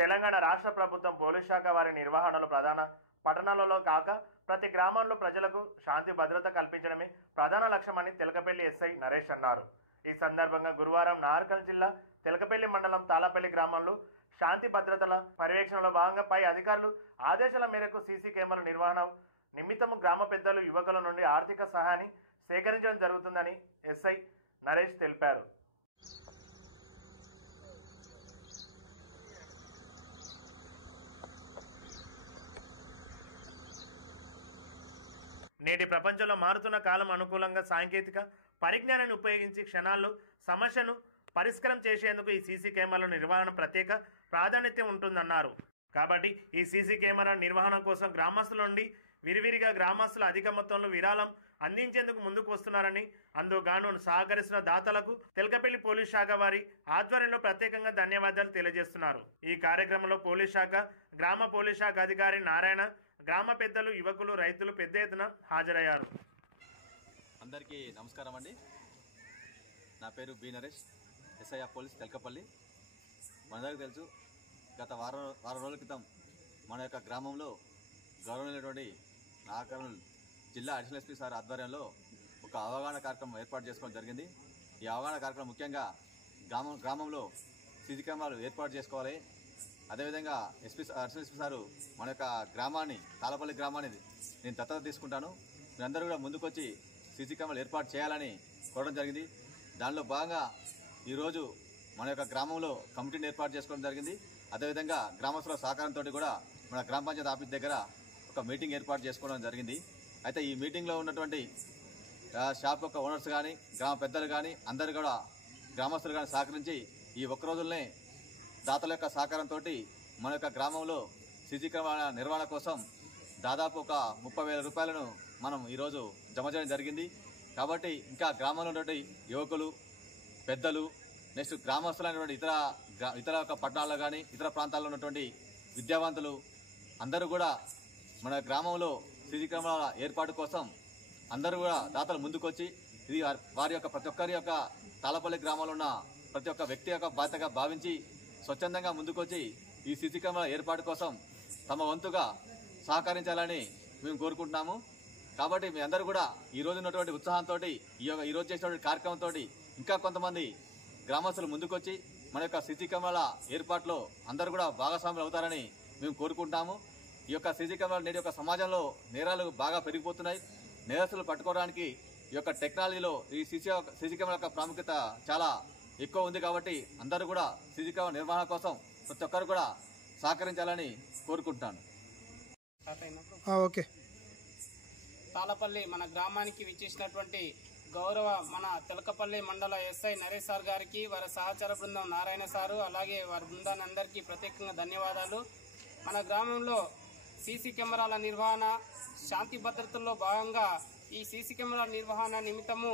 తెలంగాణ రాష్ట్ర ప్రభుత్వం పోలీస్ శాఖ వారి నిర్వహణలో ప్రధాన పట్టణాలలో కాక ప్రతి గ్రామంలో ప్రజలకు శాంతి భద్రత కల్పించడమే ప్రధాన లక్ష్యమని తెలకపల్లి ఎస్ఐ నరేష్ అన్నారు. ఈ సందర్భంగా గురువారం నార్కల్ జిల్లా తెలకపల్లి మండలం తాళపల్లి గ్రామంలో శాంతి భద్రతల పర్యవేక్షణలో భాగంగా పై అధికారులు ఆదేశాల మేరకు సీసీ కెమెరాల నిర్వహణ నిమిత్తము గ్రామ పెద్దలు యువకుల నుండి ఆర్థిక సహాయాన్ని సేకరించడం జరుగుతుందని ఎస్ఐ నరేష్ తెలిపారు. నేటి ప్రపంచంలో మారుతున్న కాలం అనుకూలంగా సాంకేతిక పరిజ్ఞానాన్ని ఉపయోగించి క్షణాల్లో సమస్యను పరిష్కారం చేసేందుకు ఈ సీసీ కెమెరాల నిర్వహణ ప్రత్యేక ప్రాధాన్యత ఉంటుందన్నారు. కాబట్టి ఈ సీసీ కెమెరా నిర్వహణ కోసం గ్రామస్తుల నుండి విరివిరిగా గ్రామస్తులు అధిక మొత్తంలో విరాళం అందించేందుకు ముందుకు వస్తున్నారని, అందుగాను సహకరిస్తున్న దాతలకు తెలకపల్లి పోలీస్ శాఖ వారి ఆధ్వర్యంలో ప్రత్యేకంగా ధన్యవాదాలు తెలియజేస్తున్నారు. ఈ కార్యక్రమంలో పోలీస్ శాఖ, గ్రామ పోలీస్ శాఖ అధికారి నారాయణ, గ్రామ పెద్దలు, యువకులు, రైతులు పెద్ద ఎత్తున హాజరయ్యారు. అందరికీ నమస్కారం అండి. నా పేరు B Naresh, SI police Telakapalli. మనందరికీ తెలుసు, గత వారం రోజుల క్రితం మన యొక్క గ్రామంలో గౌరవనీయులైనటువంటి నాగర్కర్నూల్ జిల్లా అడిషనల్ ఎస్పీ సార్ ఆధ్వర్యంలో ఒక అవగాహన కార్యక్రమం ఏర్పాటు చేసుకోవడం జరిగింది. ఈ అవగాహన కార్యక్రమం ముఖ్యంగా గ్రామంలో సీసీ కెమెరాలు ఏర్పాటు చేసుకోవాలి. అదేవిధంగా అడిషనల్ ఎస్పీ సారు మన యొక్క గ్రామాన్ని, తాళపల్లి గ్రామాన్ని నేను దత్తత తీసుకుంటాను, మీరందరూ కూడా ముందుకొచ్చి సీసీ కెమెరాలు ఏర్పాటు చేయాలని కోరడం జరిగింది. దానిలో భాగంగా ఈరోజు మన యొక్క గ్రామంలో కమిటీని ఏర్పాటు చేసుకోవడం జరిగింది. అదేవిధంగా గ్రామస్తుల సహకారంతో కూడా మన గ్రామ పంచాయతీ ఆఫీస్ దగ్గర ఒక మీటింగ్ ఏర్పాటు చేసుకోవడం జరిగింది. అయితే ఈ మీటింగ్లో ఉన్నటువంటి షాప్ యొక్క ఓనర్స్ కానీ, గ్రామ పెద్దలు కానీ, అందరు కూడా గ్రామస్తులు కానీ సహకరించి ఈ ఒక్క రోజుల్నే దాతల యొక్క సహకారంతో మన యొక్క గ్రామంలో సీసీ కెమెరాల నిర్వహణ కోసం దాదాపు ఒక 30,000 రూపాయలను మనం ఈరోజు జమ చేయడం జరిగింది. కాబట్టి ఇంకా గ్రామంలో ఉన్నటువంటి యువకులు, పెద్దలు, నెక్స్ట్ గ్రామస్తులైనటువంటి ఇతర యొక్క పట్టణాల్లో కానీ ఇతర ప్రాంతాల్లో ఉన్నటువంటి విద్యావంతులు అందరూ కూడా మన గ్రామంలో సీసీ కెమెరాల ఏర్పాటు కోసం అందరూ కూడా దాతలు ముందుకొచ్చి ఇది వారి యొక్క ప్రతి ఒక్కరి యొక్క తాళపల్లి గ్రామంలో ఉన్న ప్రతి ఒక్క వ్యక్తి యొక్క బాధ్యతగా భావించి స్వచ్ఛందంగా ముందుకొచ్చి ఈ సీసీ కెమెరాల ఏర్పాటు కోసం తమ వంతుగా సహకరించాలని మేము కోరుకుంటున్నాము. కాబట్టి మీ అందరూ కూడా ఈ రోజు ఉన్నటువంటి ఉత్సాహంతో ఈ రోజు చేసినటువంటి కార్యక్రమంతో ఇంకా కొంతమంది గ్రామస్తులు ముందుకొచ్చి మన యొక్క సీసీ కెమెరాల ఏర్పాటులో అందరూ కూడా భాగస్వాములు అవుతారని మేము కోరుకుంటాము. ఈ యొక్క సీసీ కెమెరాలు నేటి యొక్క సమాజంలో నేరాలు బాగా పెరిగిపోతున్నాయి. నేరస్తులు పట్టుకోవడానికి ఈ యొక్క టెక్నాలజీలో ఈ సీసీ కెమెరా యొక్క ప్రాముఖ్యత చాలా ఎక్కువ ఉంది. కాబట్టి అందరూ కూడా సీసీ కెమెరా నిర్వహణ కోసం ప్రతి ఒక్కరు కూడా సహకరించాలని కోరుకుంటున్నాను. ఓకే. తాళపల్లి మన గ్రామానికి విచ్చేసినటువంటి గౌరవ మన తెలకపల్లి మండల ఎస్ఐ నరేష్ సార్ గారికి, వారి సహచర బృందం నారాయణ సారు, అలాగే వారి బృందాన్ని అందరికీ ప్రత్యేకంగా ధన్యవాదాలు. మన గ్రామంలో సీసీ కెమెరాల నిర్వహణ, శాంతి భద్రతల్లో భాగంగా ఈ సీసీ కెమెరాల నిర్వహణ నిమిత్తము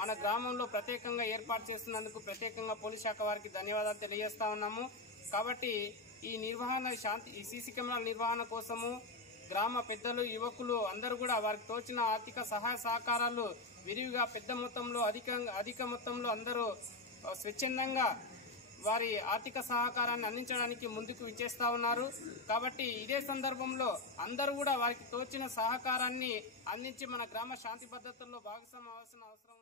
మన గ్రామంలో ప్రత్యేకంగా ఏర్పాటు చేస్తున్నందుకు ప్రత్యేకంగా పోలీస్ శాఖ వారికి ధన్యవాదాలు తెలియజేస్తా ఉన్నాము. కాబట్టి ఈ సీసీ కెమెరాల నిర్వహణ కోసము గ్రామ పెద్దలు, యువకులు అందరూ కూడా వారికి తోచిన ఆర్థిక సహాయ సహకారాలు విరివిగా పెద్ద మొత్తంలో అధిక మొత్తంలో అందరూ స్వచ్ఛందంగా వారి ఆర్థిక సహకారాన్ని అందించడానికి ముందుకు విచ్చేస్తా ఉన్నారు. కాబట్టి ఇదే సందర్భంలో అందరూ కూడా వారికి తోచిన సహకారాన్ని అందించి మన గ్రామ శాంతి భద్రతల్లో భాగస్వామ్యం అవసరం